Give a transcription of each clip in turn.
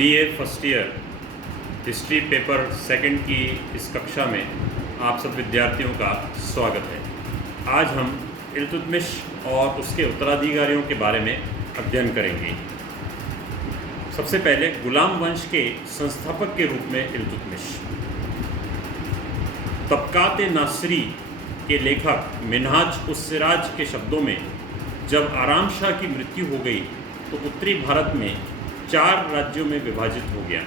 BA first year history paper second की इस कक्षा में आप सब विद्यार्थियों का स्वागत है। आज हम इल्तुतमिश और उसके उत्तराधिकारियों के बारे में अध्ययन करेंगे। सबसे पहले गुलाम वंश के संस्थापक के रूप में इल्तुतमिश। तबकात नासिरी के लेखक मिन्हाज उस सिराज के शब्दों में जब आराम शाह की मृत्यु हो गई तो उत्तरी भारत में 4 राज्यों में विभाजित हो गया।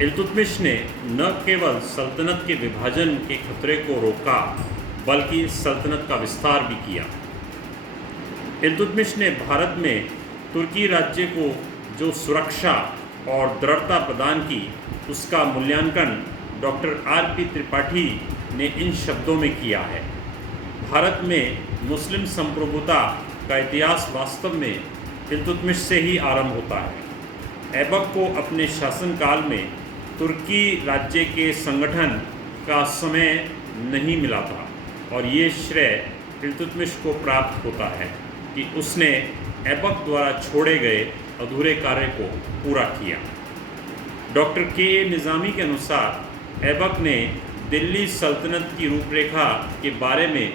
इल्तुतमिश ने न केवल सल्तनत के विभाजन के खतरे को रोका बल्कि सल्तनत का विस्तार भी किया। इल्तुतमिश ने भारत में तुर्की राज्य को जो सुरक्षा और दृढ़ता प्रदान की उसका मूल्यांकन डॉक्टर आर.पी. त्रिपाठी ने इन शब्दों में किया है। भारत में मुस्लिम संप्रभुता का इतिहास वास्तव में इल्तुतमिश से ही आरंभ होता है। ऐबक को अपने शासनकाल में तुर्की राज्य के संगठन का समय नहीं मिला था और ये श्रेय इल्तुतमिश को प्राप्त होता है कि उसने ऐबक द्वारा छोड़े गए अधूरे कार्य को पूरा किया। डॉक्टर के निज़ामी के अनुसार ऐबक ने दिल्ली सल्तनत की रूपरेखा के बारे में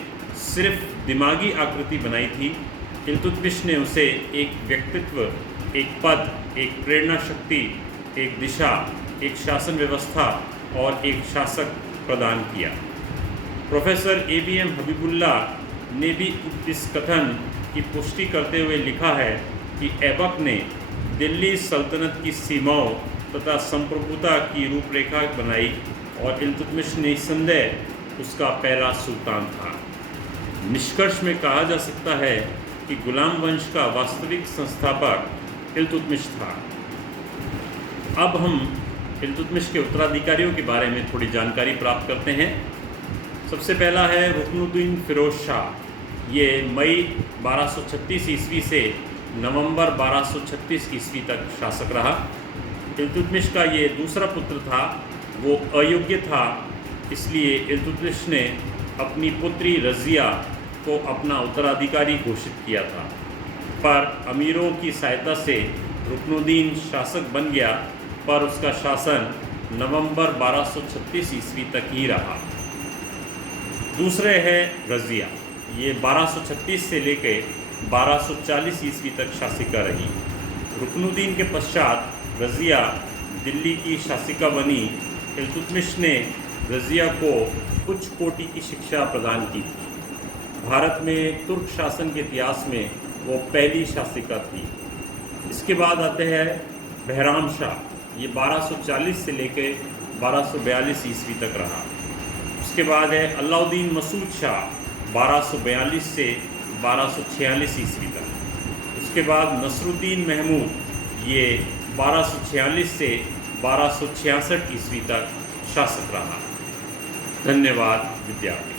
सिर्फ दिमागी आकृति बनाई थी। इल्तुतमिश ने उसे एक व्यक्तित्व, एक पद, एक प्रेरणा शक्ति, एक दिशा, एक शासन व्यवस्था और एक शासक प्रदान किया। प्रोफेसर ए.बी.एम. हबीबुल्ला ने भी इस कथन की पुष्टि करते हुए लिखा है कि ऐबक ने दिल्ली सल्तनत की सीमाओं तथा संप्रभुता की रूपरेखा बनाई और इल्तुतमिश निस्संदेह उसका पहला सुल्तान था। निष्कर्ष में कहा जा सकता है कि गुलाम वंश का वास्तविक संस्थापक इल्तुतमिश था। अब हम इल्तुतमिश के उत्तराधिकारियों के बारे में थोड़ी जानकारी प्राप्त करते हैं। सबसे पहला है रुकनुद्दीन फिरोज शाह। ये मई 1236 ईस्वी से नवंबर 1236 ईस्वी तक शासक रहा। इल्तुतमिश का ये दूसरा पुत्र था, वो अयोग्य था, इसलिए इल्तुतमिश ने अपनी पुत्री रज़िया को अपना उत्तराधिकारी घोषित किया था, पर अमीरों की सहायता से रुकनुद्दीन शासक बन गया, पर उसका शासन नवंबर 1236 ईस्वी तक ही रहा। दूसरे है रज़िया। ये 1236 से लेकर 1240 ईस्वी तक शासिका रही। रुकनुद्दीन के पश्चात रज़िया दिल्ली की शासिका बनी। इल्तुतमिश ने रज़िया को उच्च कोटि की शिक्षा प्रदान की थी। भारत में तुर्क शासन के इतिहास में वो पहली शासिका थी। इसके बाद आते हैं बहराम शाह। ये 1240 से लेकर 1242 ईस्वी तक रहा। उसके बाद है अलाउद्दीन मसूद शाह 1242 से 1246 ईस्वी तक। उसके बाद नसरुद्दीन महमूद, ये 1246 से 1266 ईस्वी तक शासक रहा। धन्यवाद विद्यार्थी।